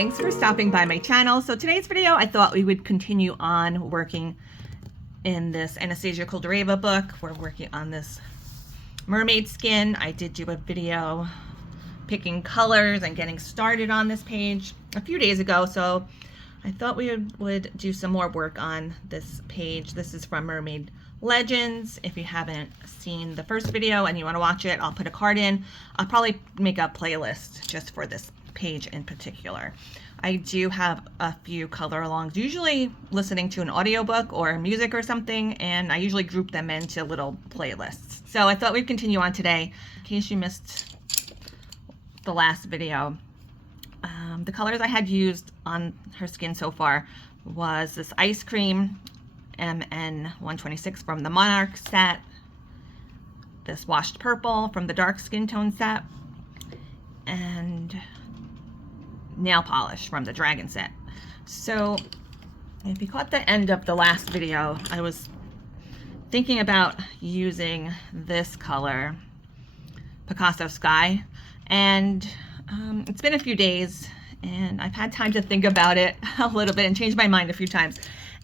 thanks for stopping by my channel. So today's video, I thought we would continue on working in this Anastasia Koldareva book. We're working on this mermaid skin. I did do a video picking colors and getting started on this page a few days ago, so I thought we would do some more work on this page. This is from Mermaid Legends. If you haven't seen the first video and you want to watch it, I'll put a card in. I'll probably make a playlist just for this page in particular. I do have a few color alongs, usually listening to an audiobook or music or something, and I usually group them into little playlists. So I thought we'd continue on today. In case you missed the last video, the colors I had used on her skin so far was this Ice Cream MN 126 from the Monarch set, this Washed Purple from the Dark Skin Tone set, and Nail Polish from the Dragon set. So if you caught the end of the last video, I was thinking about using this color, Picasso Sky, and it's been a few days and I've had time to think about it a little bit and change my mind a few times.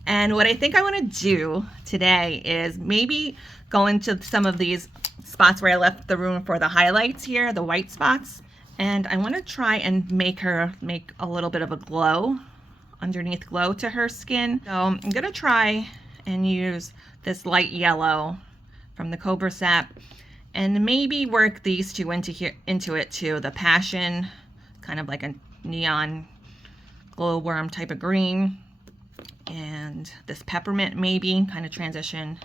And what I think I want to do today is maybe go into some of these spots where I left the room for the highlights here, the white spots. And I want to try and make a little bit of a glow, underneath glow to her skin. So I'm going to try and use this light yellow from the Cobra set and maybe work these two into it too. The Passion, kind of like a neon glowworm type of green, and this Peppermint maybe kind of transition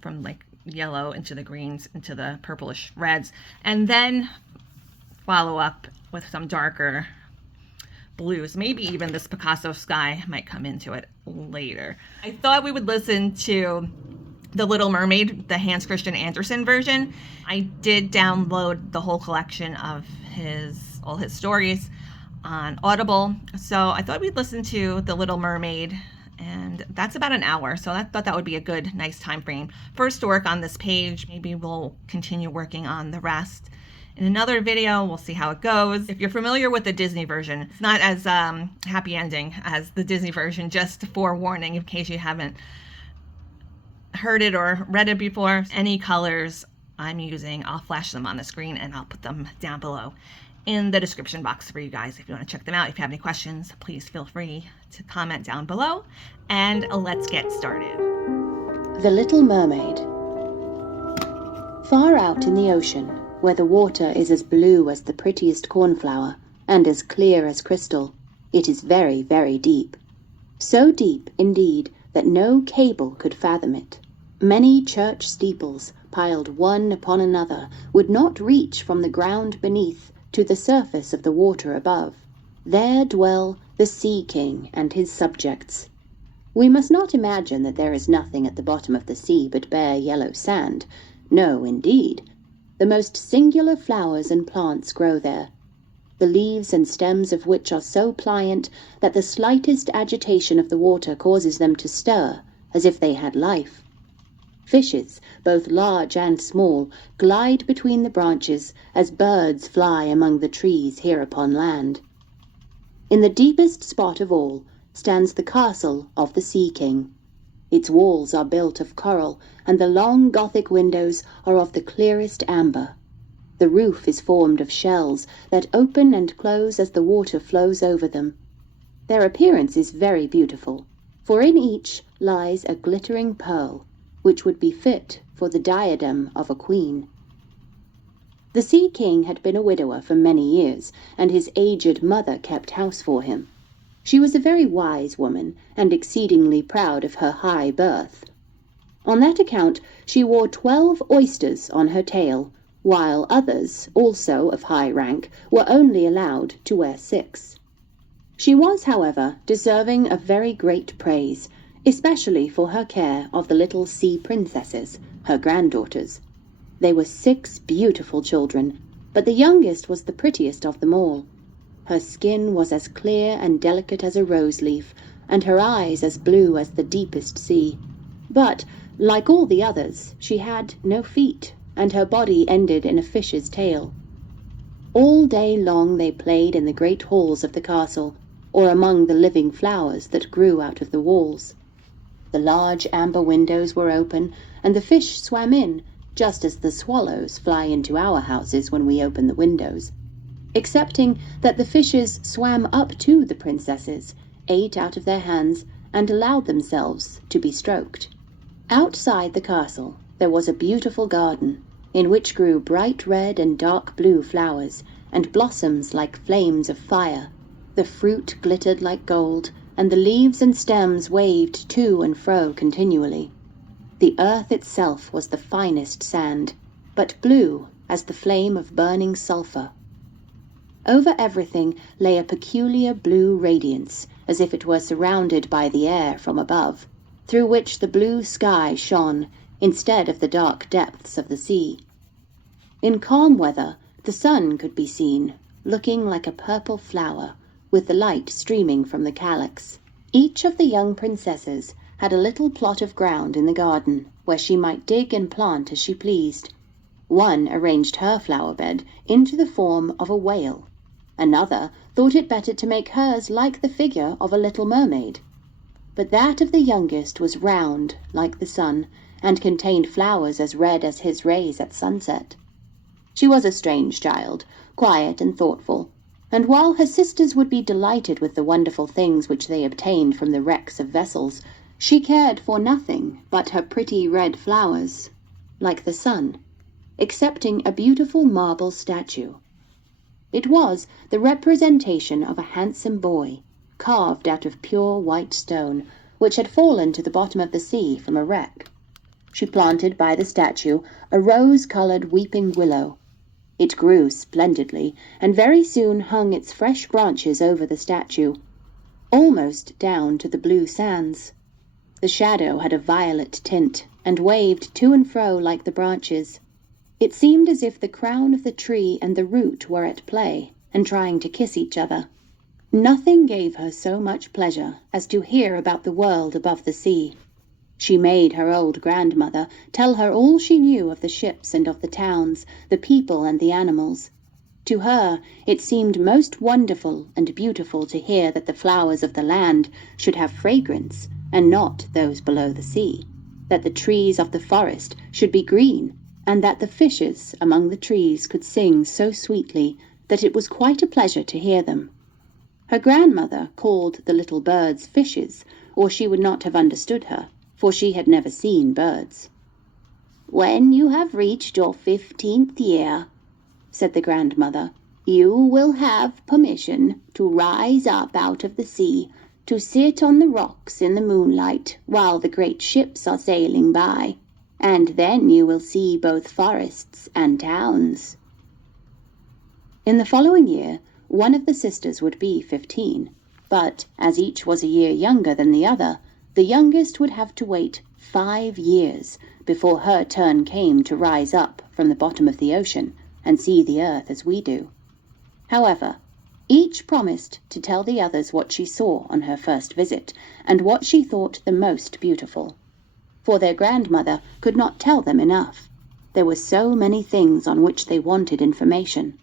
from like yellow into the greens into the purplish reds, and then follow up with some darker blues. Maybe even this Picasso Sky might come into it later. I thought we would listen to The Little Mermaid, the Hans Christian Andersen version. I did download the whole collection of all his stories on Audible, so I thought we'd listen to The Little Mermaid, and that's about an hour, so I thought that would be a good, nice time frame first to work on this page. Maybe we'll continue working on the rest in another video. We'll see how it goes. If you're familiar with the Disney version, it's not as happy ending as the Disney version, just forewarning in case you haven't heard it or read it before. Any colors I'm using, I'll flash them on the screen and I'll put them down below in the description box for you guys if you want to check them out. If you have any questions, please feel free to comment down below, and let's get started. The Little Mermaid. Far out in the ocean, where the water is as blue as the prettiest cornflower and as clear as crystal, it is very, very deep. So deep, indeed, that no cable could fathom it. Many church steeples, piled one upon another, would not reach from the ground beneath to the surface of the water above. There dwell the Sea King and his subjects. We must not imagine that there is nothing at the bottom of the sea but bare yellow sand. No, indeed. The most singular flowers and plants grow there, the leaves and stems of which are so pliant that the slightest agitation of the water causes them to stir, as if they had life. Fishes, both large and small, glide between the branches as birds fly among the trees here upon land. In the deepest spot of all stands the castle of the Sea King. Its walls are built of coral, and the long Gothic windows are of the clearest amber. The roof is formed of shells that open and close as the water flows over them. Their appearance is very beautiful, for in each lies a glittering pearl, which would be fit for the diadem of a queen. The Sea King had been a widower for many years, and his aged mother kept house for him. She was a very wise woman, and exceedingly proud of her high birth. On that account she wore 12 oysters on her tail, while others, also of high rank, were only allowed to wear 6. She was, however, deserving of very great praise, especially for her care of the little sea princesses, her granddaughters. They were 6 beautiful children, but the youngest was the prettiest of them all. Her skin was as clear and delicate as a rose leaf, and her eyes as blue as the deepest sea. But, like all the others, she had no feet, and her body ended in a fish's tail. All day long they played in the great halls of the castle, or among the living flowers that grew out of the walls. The large amber windows were open, and the fish swam in, just as the swallows fly into our houses when we open the windows, excepting that the fishes swam up to the princesses, ate out of their hands, and allowed themselves to be stroked. Outside the castle there was a beautiful garden, in which grew bright red and dark blue flowers, and blossoms like flames of fire. The fruit glittered like gold, and the leaves and stems waved to and fro continually. The earth itself was the finest sand, but blue as the flame of burning sulphur. Over everything lay a peculiar blue radiance, as if it were surrounded by the air from above, through which the blue sky shone, instead of the dark depths of the sea. In calm weather, the sun could be seen, looking like a purple flower, with the light streaming from the calyx. Each of the young princesses had a little plot of ground in the garden, where she might dig and plant as she pleased. One arranged her flower bed into the form of a whale. Another thought it better to make hers like the figure of a little mermaid. But that of the youngest was round, like the sun, and contained flowers as red as his rays at sunset. She was a strange child, quiet and thoughtful, and while her sisters would be delighted with the wonderful things which they obtained from the wrecks of vessels, she cared for nothing but her pretty red flowers, like the sun, excepting a beautiful marble statue. It was the representation of a handsome boy, carved out of pure white stone, which had fallen to the bottom of the sea from a wreck. She planted by the statue a rose-colored weeping willow. It grew splendidly, and very soon hung its fresh branches over the statue, almost down to the blue sands. The shadow had a violet tint, and waved to and fro like the branches. It seemed as if the crown of the tree and the root were at play, and trying to kiss each other. Nothing gave her so much pleasure as to hear about the world above the sea. She made her old grandmother tell her all she knew of the ships and of the towns, the people and the animals. To her it seemed most wonderful and beautiful to hear that the flowers of the land should have fragrance, and not those below the sea, that the trees of the forest should be green, and that the fishes among the trees could sing so sweetly that it was quite a pleasure to hear them. Her grandmother called the little birds fishes, or she would not have understood her, for she had never seen birds. "When you have reached your 15th year," said the grandmother, "you will have permission to rise up out of the sea, to sit on the rocks in the moonlight while the great ships are sailing by, and then you will see both forests and towns." In the following year, one of the sisters would be 15, but as each was a year younger than the other, the youngest would have to wait 5 years before her turn came to rise up from the bottom of the ocean and see the earth as we do. However, each promised to tell the others what she saw on her first visit, and what she thought the most beautiful. For their grandmother could not tell them enough. There were so many things on which they wanted information.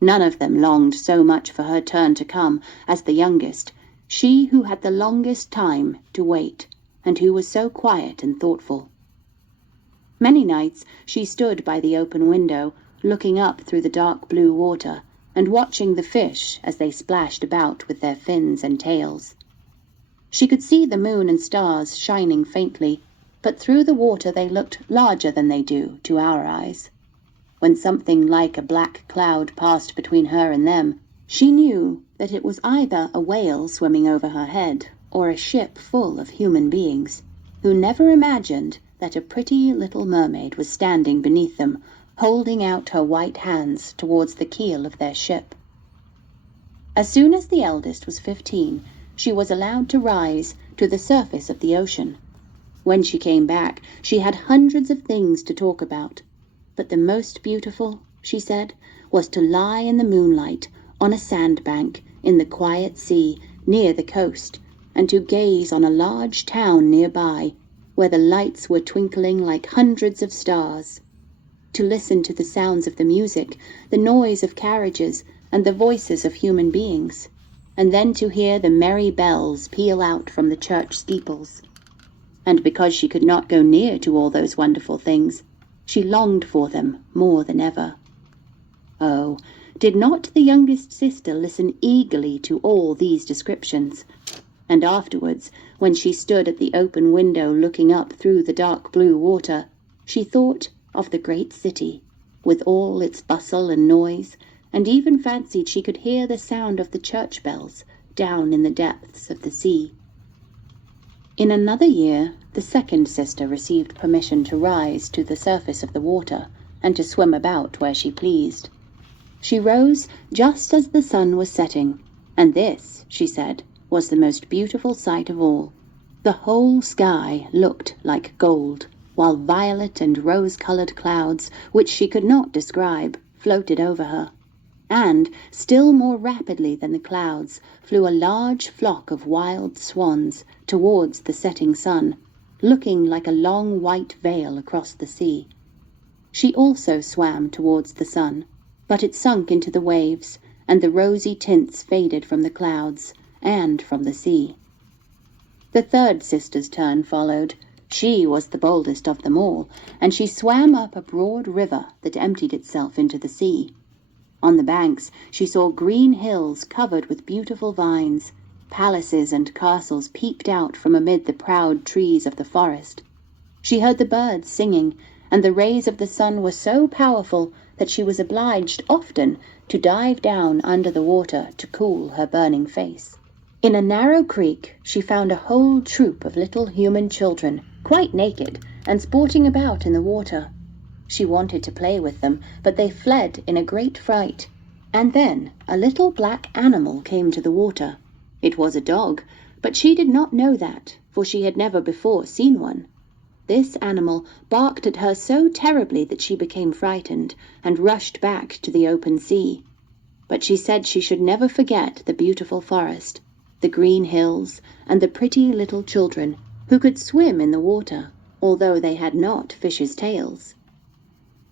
None of them longed so much for her turn to come as the youngest, she who had the longest time to wait, and who was so quiet and thoughtful. Many nights she stood by the open window, looking up through the dark blue water, and watching the fish as they splashed about with their fins and tails. She could see the moon and stars shining faintly, but through the water they looked larger than they do to our eyes. When something like a black cloud passed between her and them, she knew that it was either a whale swimming over her head, or a ship full of human beings, who never imagined that a pretty little mermaid was standing beneath them, holding out her white hands towards the keel of their ship. As soon as the eldest was 15, she was allowed to rise to the surface of the ocean. When she came back, she had hundreds of things to talk about, but the most beautiful, she said, was to lie in the moonlight on a sandbank in the quiet sea near the coast, and to gaze on a large town nearby, where the lights were twinkling like hundreds of stars. to listen to the sounds of the music, the noise of carriages, and the voices of human beings, and then to hear the merry bells peal out from the church steeples. And because she could not go near to all those wonderful things, she longed for them more than ever. Oh, did not the youngest sister listen eagerly to all these descriptions? And afterwards, when she stood at the open window looking up through the dark blue water, she thought of the great city, with all its bustle and noise, and even fancied she could hear the sound of the church bells down in the depths of the sea. In another year, the second sister received permission to rise to the surface of the water, and to swim about where she pleased. She rose just as the sun was setting, and this, she said, was the most beautiful sight of all. The whole sky looked like gold, while violet and rose-colored clouds, which she could not describe, floated over her. And, still more rapidly than the clouds, flew a large flock of wild swans towards the setting sun, looking like a long white veil across the sea. She also swam towards the sun, but it sunk into the waves, and the rosy tints faded from the clouds and from the sea. The third sister's turn followed. She was the boldest of them all, and she swam up a broad river that emptied itself into the sea. On the banks she saw green hills covered with beautiful vines. Palaces and castles peeped out from amid the proud trees of the forest. She heard the birds singing, and the rays of the sun were so powerful that she was obliged often to dive down under the water to cool her burning face. In a narrow creek she found a whole troop of little human children, quite naked, and sporting about in the water. She wanted to play with them, but they fled in a great fright. And then a little black animal came to the water. It was a dog, but she did not know that, for she had never before seen one. This animal barked at her so terribly that she became frightened, and rushed back to the open sea. But she said she should never forget the beautiful forest, the green hills, and the pretty little children, who could swim in the water, although they had not fishes' tails.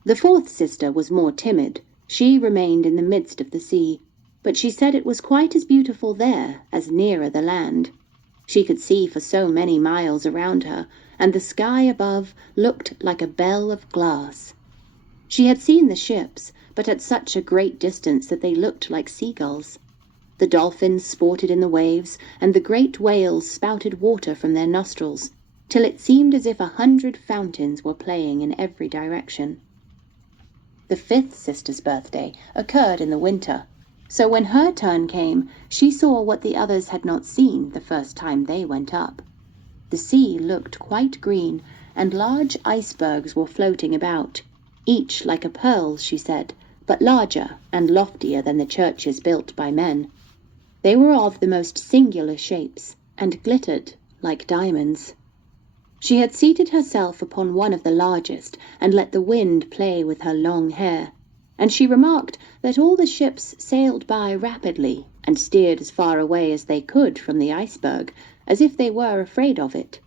The fourth sister was more timid. She remained in the midst of the sea, but she said it was quite as beautiful there as nearer the land. She could see for so many miles around her, and the sky above looked like a bell of glass. She had seen the ships, but at such a great distance that they looked like seagulls. The dolphins sported in the waves, and the great whales spouted water from their nostrils, till it seemed as if 100 fountains were playing in every direction. The fifth sister's birthday occurred in the winter, so when her turn came, she saw what the others had not seen the first time they went up. The sea looked quite green, and large icebergs were floating about, each like a pearl, she said, but larger and loftier than the churches built by men. They were of the most singular shapes, and glittered like diamonds. She had seated herself upon one of the largest, and let the wind play with her long hair, and she remarked that all the ships sailed by rapidly, and steered as far away as they could from the iceberg, as if they were afraid of it.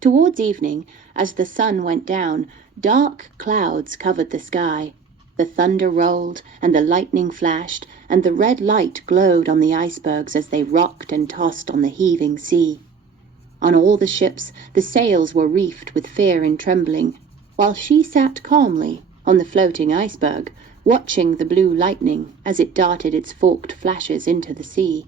Towards evening, as the sun went down, dark clouds covered the sky. The thunder rolled, and the lightning flashed, and the red light glowed on the icebergs as they rocked and tossed on the heaving sea. On all the ships the sails were reefed with fear and trembling, while she sat calmly on the floating iceberg, watching the blue lightning as it darted its forked flashes into the sea.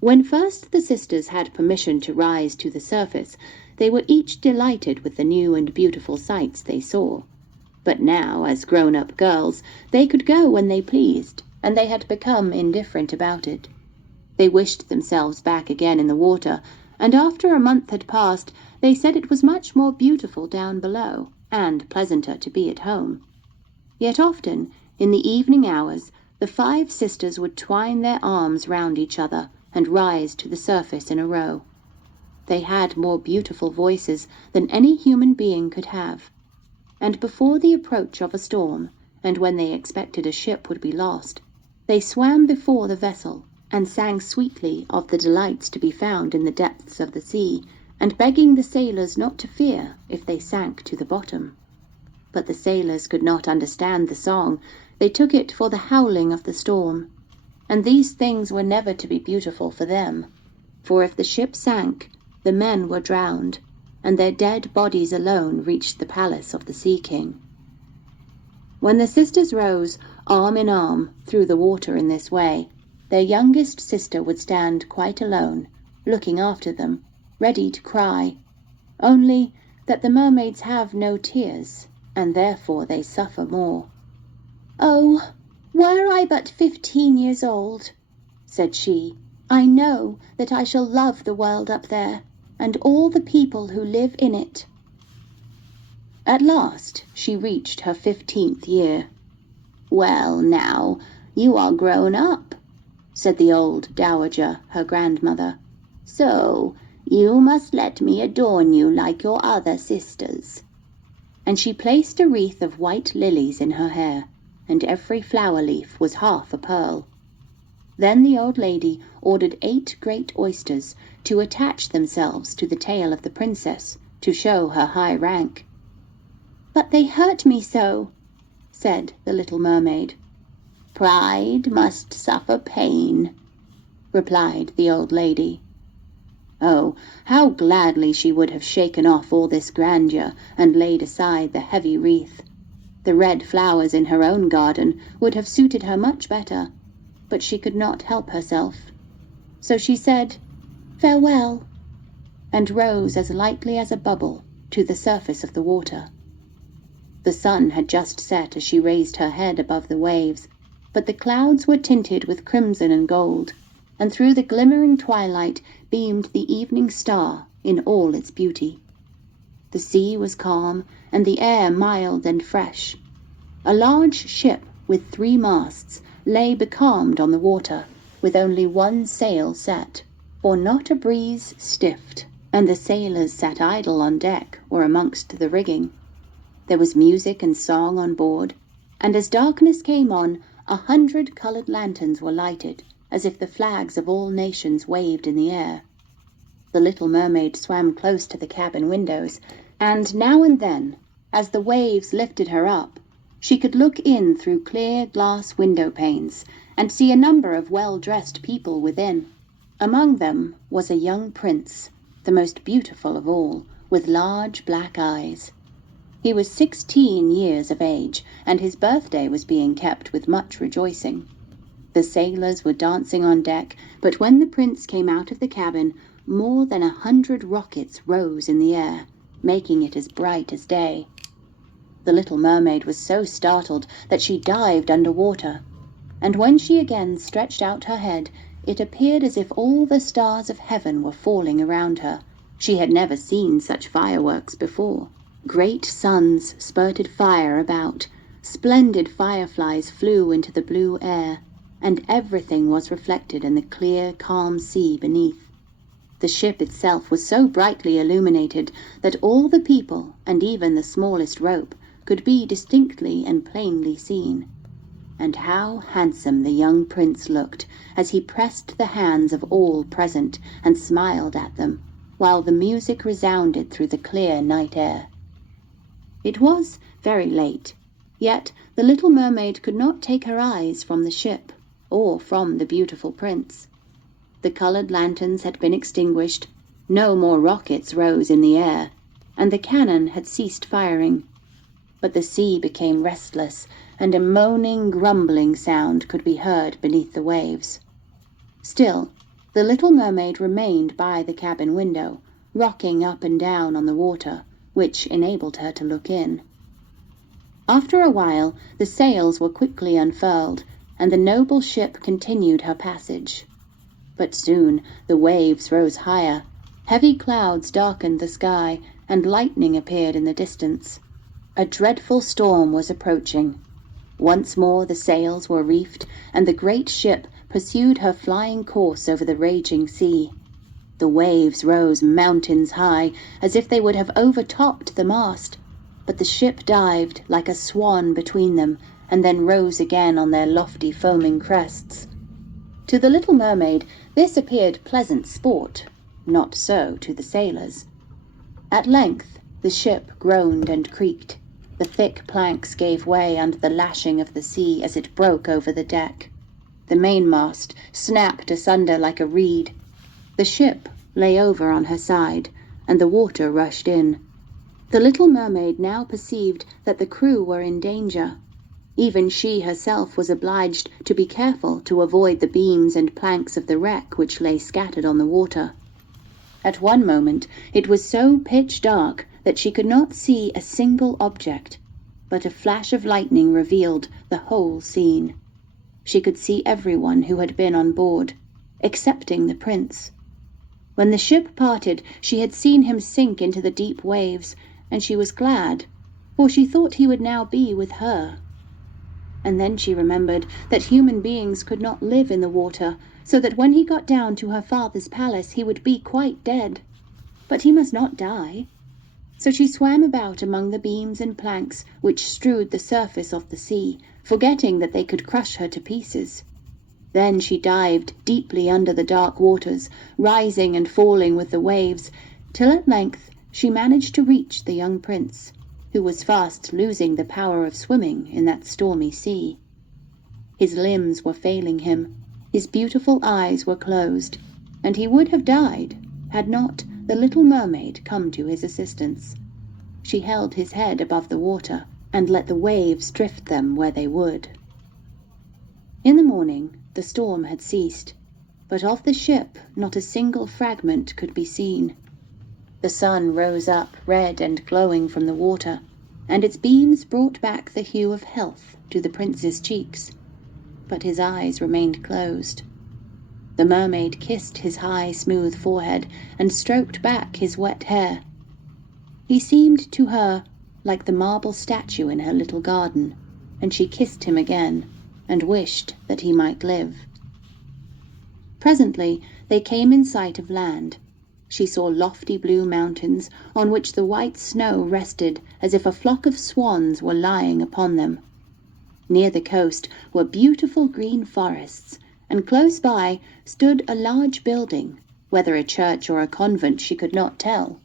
When first the sisters had permission to rise to the surface, they were each delighted with the new and beautiful sights they saw. But now, as grown-up girls, they could go when they pleased, and they had become indifferent about it. They wished themselves back again in the water, and after a month had passed, they said it was much more beautiful down below, and pleasanter to be at home. Yet often, in the evening hours, the 5 sisters would twine their arms round each other, and rise to the surface in a row. They had more beautiful voices than any human being could have, and before the approach of a storm, and when they expected a ship would be lost, they swam before the vessel, and sang sweetly of the delights to be found in the depths of the sea, and begging the sailors not to fear if they sank to the bottom. But the sailors could not understand the song. They took it for the howling of the storm. And these things were never to be beautiful for them. For if the ship sank, the men were drowned, and their dead bodies alone reached the palace of the Sea King. When the sisters rose, arm in arm, through the water in this way, their youngest sister would stand quite alone, looking after them, ready to cry, only that the mermaids have no tears, and therefore they suffer more. "Oh, were I but 15 years old," said she, "I know that I shall love the world up there, and all the people who live in it." At last she reached her 15th year. "Well now, you are grown up," said the old dowager, her grandmother. "So you must let me adorn you like your other sisters." And she placed a wreath of white lilies in her hair, and every flower leaf was half a pearl. Then the old lady ordered 8 great oysters to attach themselves to the tail of the princess, to show her high rank. "But they hurt me so," said the little mermaid. "Pride must suffer pain," replied the old lady. Oh, how gladly she would have shaken off all this grandeur and laid aside the heavy wreath. The red flowers in her own garden would have suited her much better, but she could not help herself. So she said, "Farewell," and rose as lightly as a bubble to the surface of the water. The sun had just set as she raised her head above the waves, but the clouds were tinted with crimson and gold, and through the glimmering twilight beamed the evening star in all its beauty. The sea was calm, and the air mild and fresh. A large ship with 3 masts lay becalmed on the water, with only 1 sail set, for not a breeze stiffed, and the sailors sat idle on deck or amongst the rigging. There was music and song on board, and as darkness came on, 100 coloured lanterns were lighted, as if the flags of all nations waved in the air. The little mermaid swam close to the cabin windows, and now and then, as the waves lifted her up, she could look in through clear glass window panes and see a number of well-dressed people within. Among them was a young prince, the most beautiful of all, with large black eyes. He was 16 years of age, and his birthday was being kept with much rejoicing. The sailors were dancing on deck, but when the prince came out of the cabin, more than 100 rockets rose in the air, making it as bright as day. The little mermaid was so startled that she dived under water, and when she again stretched out her head, it appeared as if all the stars of heaven were falling around her. She had never seen such fireworks before. Great suns spurted fire about, splendid fireflies flew into the blue air, and everything was reflected in the clear, calm sea beneath. The ship itself was so brightly illuminated that all the people, and even the smallest rope, could be distinctly and plainly seen. And how handsome the young prince looked as he pressed the hands of all present and smiled at them, while the music resounded through the clear night air. It was very late, yet the little mermaid could not take her eyes from the ship, or from the beautiful prince. The coloured lanterns had been extinguished, no more rockets rose in the air, and the cannon had ceased firing. But the sea became restless, and a moaning, grumbling sound could be heard beneath the waves. Still, the little mermaid remained by the cabin window, rocking up and down on the water, which enabled her to look in. After a while, the sails were quickly unfurled, and the noble ship continued her passage. But soon the waves rose higher, heavy clouds darkened the sky, and lightning appeared in the distance. A dreadful storm was approaching. Once more the sails were reefed, and the great ship pursued her flying course over the raging sea. The waves rose mountains high, as if they would have overtopped the mast, but the ship dived like a swan between them, and then rose again on their lofty foaming crests. To the little mermaid this appeared pleasant sport, not so to the sailors. At length the ship groaned and creaked. The thick planks gave way under the lashing of the sea as it broke over the deck. The mainmast snapped asunder like a reed. The ship lay over on her side, and the water rushed in. The little mermaid now perceived that the crew were in danger. Even she herself was obliged to be careful to avoid the beams and planks of the wreck which lay scattered on the water. At one moment it was so pitch dark that she could not see a single object, but a flash of lightning revealed the whole scene. She could see everyone who had been on board, excepting the prince. When the ship parted, she had seen him sink into the deep waves, and she was glad, for she thought he would now be with her. And then she remembered that human beings could not live in the water, so that when he got down to her father's palace he would be quite dead. But he must not die. So she swam about among the beams and planks which strewed the surface of the sea, forgetting that they could crush her to pieces. Then she dived deeply under the dark waters, rising and falling with the waves, till at length she managed to reach the young prince, who was fast losing the power of swimming in that stormy sea. His limbs were failing him, his beautiful eyes were closed, and he would have died had not the little mermaid come to his assistance. She held his head above the water, and let the waves drift them where they would. In the morning the storm had ceased, but of the ship not a single fragment could be seen. The sun rose up red and glowing from the water, and its beams brought back the hue of health to the prince's cheeks, but his eyes remained closed. The mermaid kissed his high, smooth forehead and stroked back his wet hair. He seemed to her like the marble statue in her little garden, and she kissed him again and wished that he might live. Presently they came in sight of land. She saw lofty blue mountains on which the white snow rested as if a flock of swans were lying upon them. Near the coast were beautiful green forests, and close by stood a large building, whether a church or a convent she could not tell.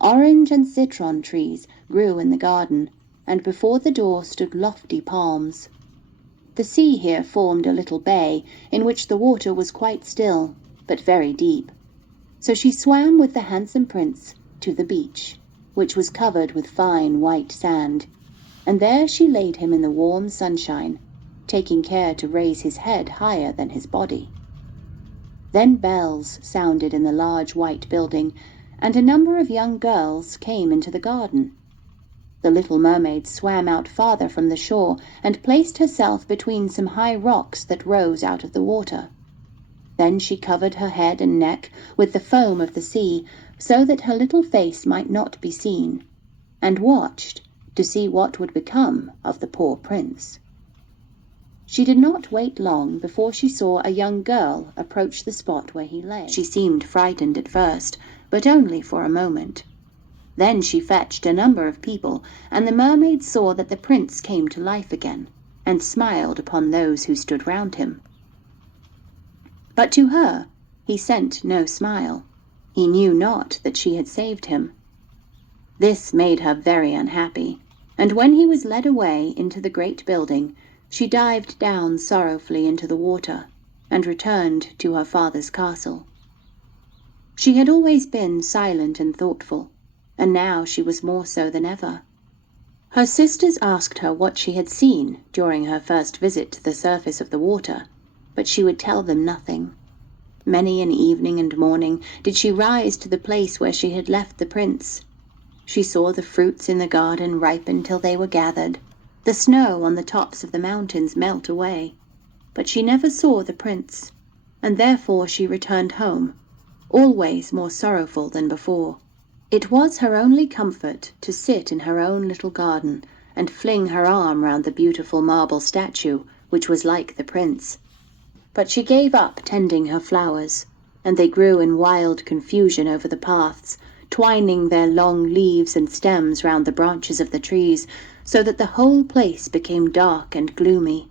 Orange and citron trees grew in the garden, and before the door stood lofty palms. The sea here formed a little bay, in which the water was quite still, but very deep. So she swam with the handsome prince to the beach, which was covered with fine white sand, and there she laid him in the warm sunshine, taking care to raise his head higher than his body. Then bells sounded in the large white building, and a number of young girls came into the garden. The little mermaid swam out farther from the shore and placed herself between some high rocks that rose out of the water. Then she covered her head and neck with the foam of the sea, so that her little face might not be seen, and watched to see what would become of the poor prince. She did not wait long before she saw a young girl approach the spot where he lay. She seemed frightened at first, but only for a moment. Then she fetched a number of people, and the mermaid saw that the prince came to life again, and smiled upon those who stood round him. But to her he sent no smile. He knew not that she had saved him. This made her very unhappy, and when he was led away into the great building, she dived down sorrowfully into the water, and returned to her father's castle. She had always been silent and thoughtful, and now she was more so than ever. Her sisters asked her what she had seen during her first visit to the surface of the water, but she would tell them nothing. Many an evening and morning did she rise to the place where she had left the prince. She saw the fruits in the garden ripen till they were gathered, the snow on the tops of the mountains melt away, but she never saw the prince, and therefore she returned home, always more sorrowful than before. It was her only comfort to sit in her own little garden and fling her arm round the beautiful marble statue, which was like the prince. But she gave up tending her flowers, and they grew in wild confusion over the paths, twining their long leaves and stems round the branches of the trees, so that the whole place became dark and gloomy.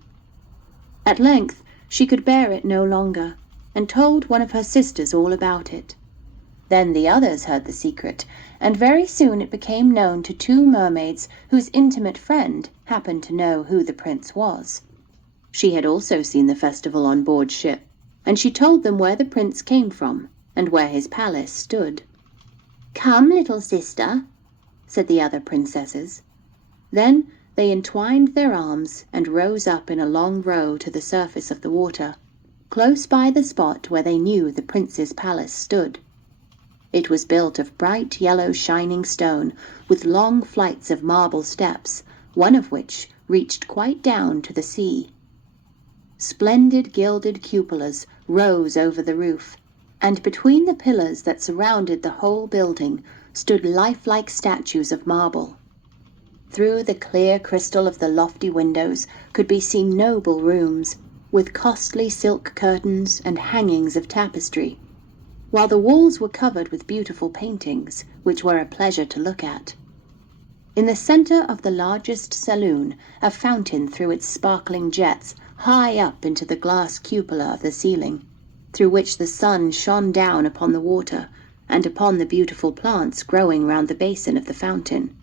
At length she could bear it no longer, and told one of her sisters all about it. Then the others heard the secret, and very soon it became known to two mermaids whose intimate friend happened to know who the prince was. She had also seen the festival on board ship, and she told them where the prince came from and where his palace stood. "Come, little sister," said the other princesses. Then they entwined their arms and rose up in a long row to the surface of the water, close by the spot where they knew the prince's palace stood. It was built of bright yellow shining stone, with long flights of marble steps, one of which reached quite down to the sea. Splendid gilded cupolas rose over the roof, and between the pillars that surrounded the whole building stood lifelike statues of marble. Through the clear crystal of the lofty windows could be seen noble rooms, with costly silk curtains and hangings of tapestry, while the walls were covered with beautiful paintings, which were a pleasure to look at. In the center of the largest saloon, a fountain threw its sparkling jets high up into the glass cupola of the ceiling, through which the sun shone down upon the water and upon the beautiful plants growing round the basin of the fountain.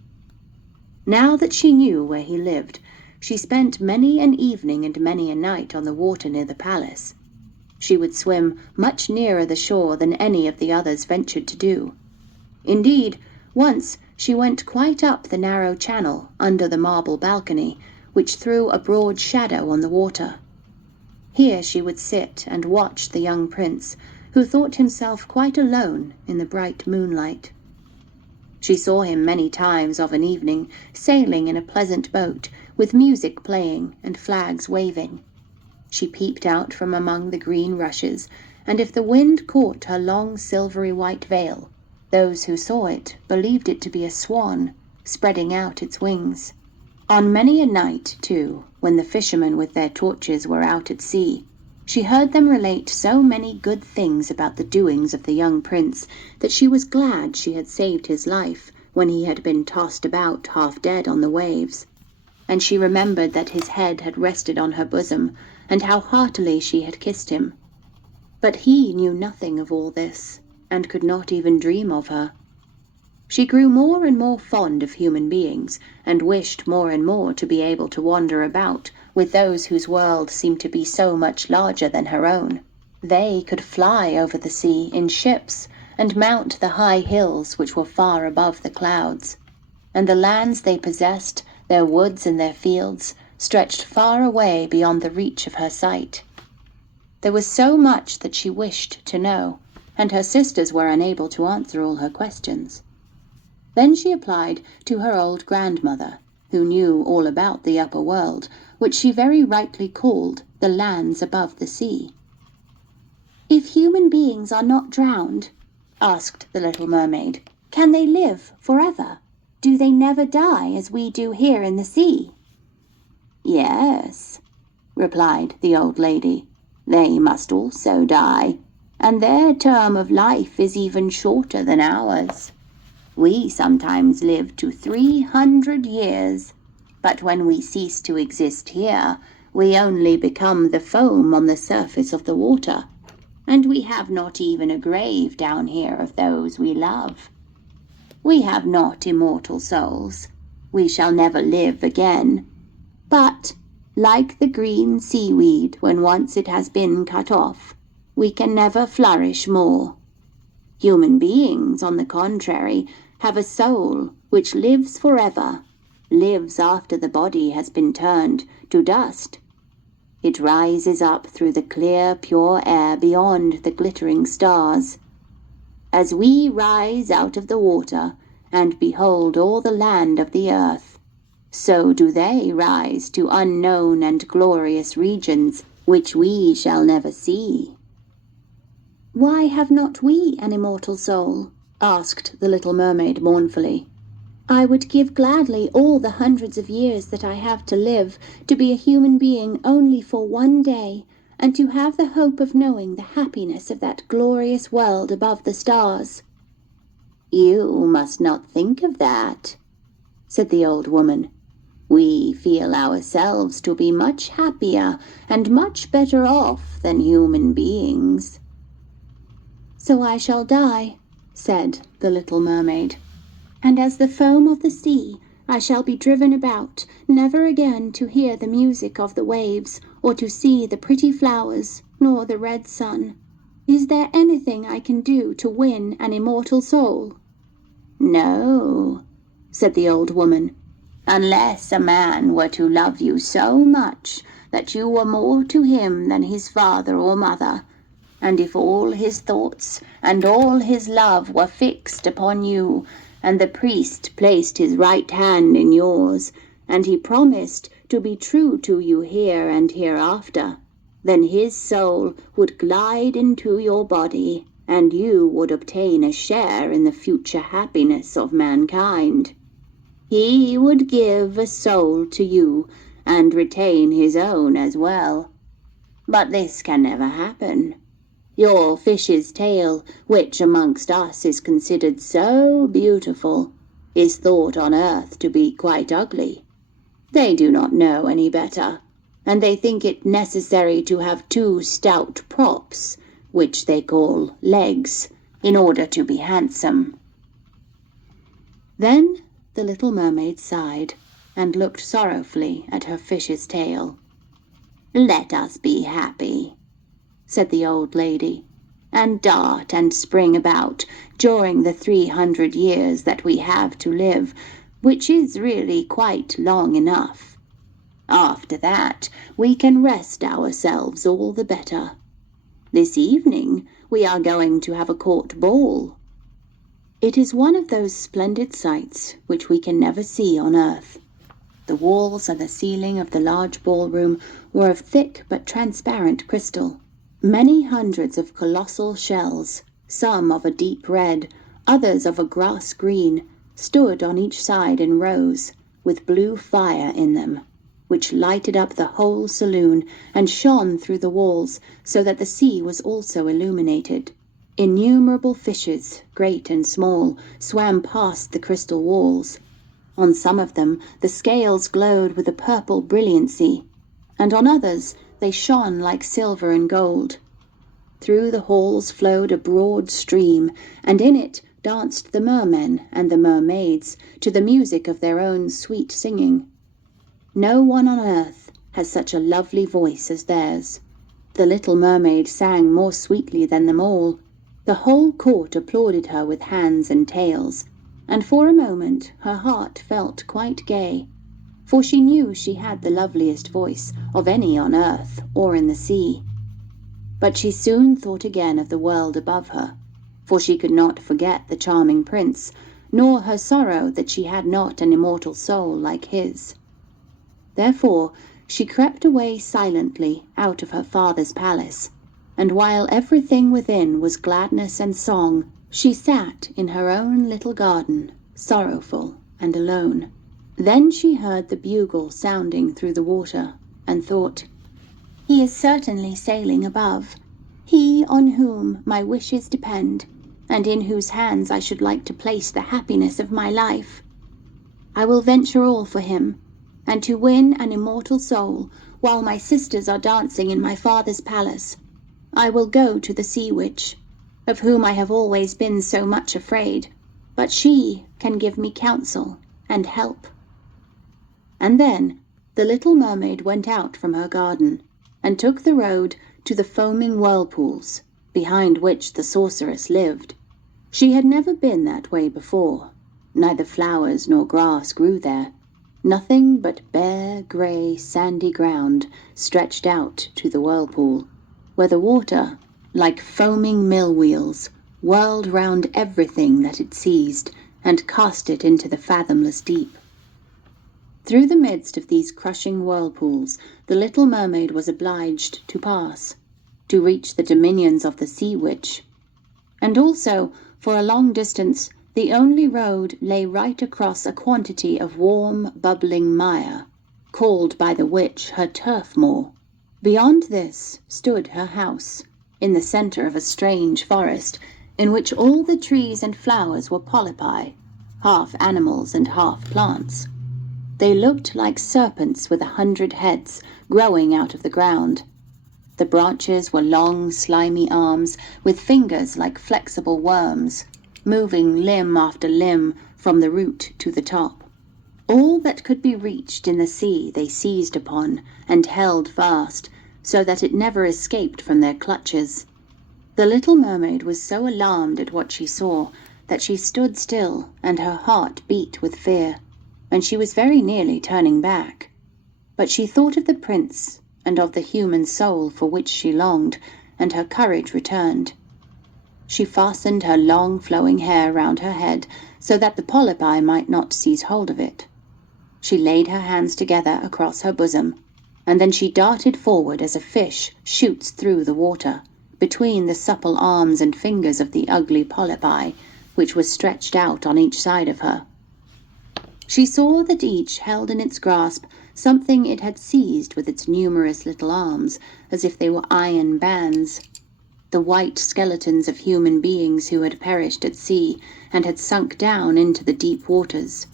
Now that she knew where he lived, she spent many an evening and many a night on the water near the palace. She would swim much nearer the shore than any of the others ventured to do. Indeed, once she went quite up the narrow channel under the marble balcony, which threw a broad shadow on the water. Here she would sit and watch the young prince, who thought himself quite alone in the bright moonlight. She saw him many times of an evening, sailing in a pleasant boat, with music playing and flags waving. She peeped out from among the green rushes, and if the wind caught her long silvery white veil, those who saw it believed it to be a swan spreading out its wings. On many a night, too, when the fishermen with their torches were out at sea, she heard them relate so many good things about the doings of the young prince that she was glad she had saved his life when he had been tossed about half dead on the waves. And she remembered that his head had rested on her bosom, and how heartily she had kissed him. But he knew nothing of all this, and could not even dream of her. She grew more and more fond of human beings, and wished more and more to be able to wander about with those whose world seemed to be so much larger than her own. They could fly over the sea in ships, and mount the high hills which were far above the clouds, and the lands they possessed, their woods and their fields, stretched far away beyond the reach of her sight. There was so much that she wished to know, and her sisters were unable to answer all her questions. Then she applied to her old grandmother, who knew all about the upper world, which she very rightly called the lands above the sea. "If human beings are not drowned," asked the little mermaid, "can they live forever? Do they never die as we do here in the sea?" "Yes," replied the old lady, "they must also die, and their term of life is even shorter than ours. We sometimes live to 300 years, but when we cease to exist here, we only become the foam on the surface of the water, and we have not even a grave down here of those we love. We have not immortal souls. We shall never live again. But, like the green seaweed when once it has been cut off, we can never flourish more. Human beings, on the contrary, have a soul which lives forever, lives after the body has been turned to dust. It rises up through the clear, pure air beyond the glittering stars. As we rise out of the water and behold all the land of the earth, so do they rise to unknown and glorious regions which we shall never see." "Why have not we an immortal soul?" asked the little mermaid mournfully. "I would give gladly all the hundreds of years that I have to live to be a human being only for one day, and to have the hope of knowing the happiness of that glorious world above the stars." "You must not think of that," said the old woman. "We feel ourselves to be much happier and much better off than human beings." "So I shall die," said the little mermaid. "And as the foam of the sea, I shall be driven about, never again to hear the music of the waves, or to see the pretty flowers, nor the red sun. Is there anything I can do to win an immortal soul?" "No," said the old woman, "unless a man were to love you so much that you were more to him than his father or mother, and if all his thoughts and all his love were fixed upon you, and the priest placed his right hand in yours, and he promised to be true to you here and hereafter, then his soul would glide into your body, and you would obtain a share in the future happiness of mankind. He would give a soul to you, and retain his own as well. But this can never happen. Your fish's tail, which amongst us is considered so beautiful, is thought on earth to be quite ugly. They do not know any better, and they think it necessary to have 2 stout props, which they call legs, in order to be handsome." Then the little mermaid sighed, and looked sorrowfully at her fish's tail. "Let us be happy," said the old lady, "and dart and spring about during the 300 years that we have to live, which is really quite long enough. After that we can rest ourselves all the better. This evening we are going to have a court ball. It is one of those splendid sights which we can never see on earth. The walls and the ceiling of the large ballroom were of thick but transparent crystal. Many hundreds of colossal shells, some of a deep red, others of a grass green, stood on each side in rows, with blue fire in them, which lighted up the whole saloon and shone through the walls, so that the sea was also illuminated. Innumerable fishes, great and small, swam past the crystal walls. On some of them the scales glowed with a purple brilliancy, and on others they shone like silver and gold. Through the halls flowed a broad stream, and in it danced the mermen and the mermaids to the music of their own sweet singing. No one on earth has such a lovely voice as theirs. The little mermaid sang more sweetly than them all. The whole court applauded her with hands and tails, and for a moment her heart felt quite gay, for she knew she had the loveliest voice of any on earth or in the sea. But she soon thought again of the world above her, for she could not forget the charming prince, nor her sorrow that she had not an immortal soul like his. Therefore she crept away silently out of her father's palace, and while everything within was gladness and song, she sat in her own little garden, sorrowful and alone. Then she heard the bugle sounding through the water, and thought, "He is certainly sailing above, he on whom my wishes depend, and in whose hands I should like to place the happiness of my life. I will venture all for him, and to win an immortal soul, while my sisters are dancing in my father's palace, I will go to the sea witch, of whom I have always been so much afraid, but she can give me counsel and help." And then the little mermaid went out from her garden, and took the road to the foaming whirlpools, behind which the sorceress lived. She had never been that way before. Neither flowers nor grass grew there. Nothing but bare, grey, sandy ground stretched out to the whirlpool, where the water, like foaming mill-wheels, whirled round everything that it seized, and cast it into the fathomless deep. Through the midst of these crushing whirlpools the little mermaid was obliged to pass, to reach the dominions of the sea witch. And also, for a long distance, the only road lay right across a quantity of warm, bubbling mire, called by the witch her turf moor. Beyond this stood her house, in the centre of a strange forest, in which all the trees and flowers were polypi, half animals and half plants. They looked like serpents with 100 heads growing out of the ground. The branches were long, slimy arms with fingers like flexible worms. moving limb after limb from the root to the top. All that could be reached in the sea they seized upon and held fast, so that it never escaped from their clutches. The little mermaid was so alarmed at what she saw that she stood still, and her heart beat with fear, and she was very nearly turning back. But she thought of the prince and of the human soul for which she longed, and her courage returned. She fastened her long flowing hair round her head so that the polypi might not seize hold of it. She laid her hands together across her bosom, and then she darted forward as a fish shoots through the water, between the supple arms and fingers of the ugly polypi, which was stretched out on each side of her. She saw that each held in its grasp something it had seized with its numerous little arms, as if they were iron bands. The white skeletons of human beings who had perished at sea and had sunk down into the deep waters.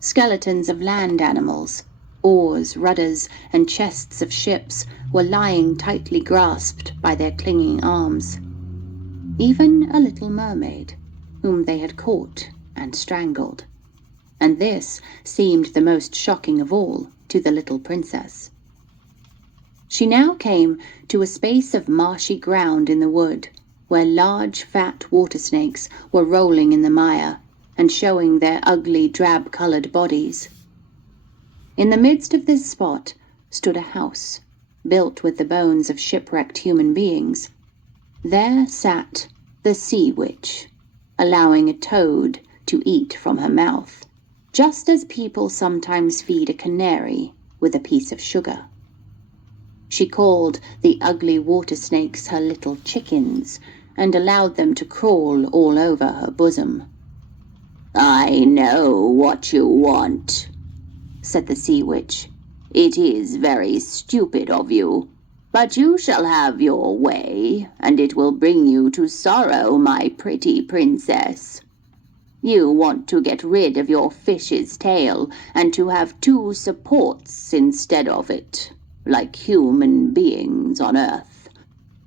Skeletons of land animals, oars, rudders, and chests of ships were lying tightly grasped by their clinging arms. Even a little mermaid, whom they had caught and strangled. And this seemed the most shocking of all to the little princess. She now came to a space of marshy ground in the wood, where large fat water snakes were rolling in the mire and showing their ugly drab-coloured bodies. In the midst of this spot stood a house, built with the bones of shipwrecked human beings. There sat the sea witch, allowing a toad to eat from her mouth, just as people sometimes feed a canary with a piece of sugar. She called the ugly water snakes her little chickens, and allowed them to crawl all over her bosom. "I know what you want," said the sea witch. "It is very stupid of you, but you shall have your way, and it will bring you to sorrow, my pretty princess. You want to get rid of your fish's tail, and to have two supports instead of it, like human beings on earth,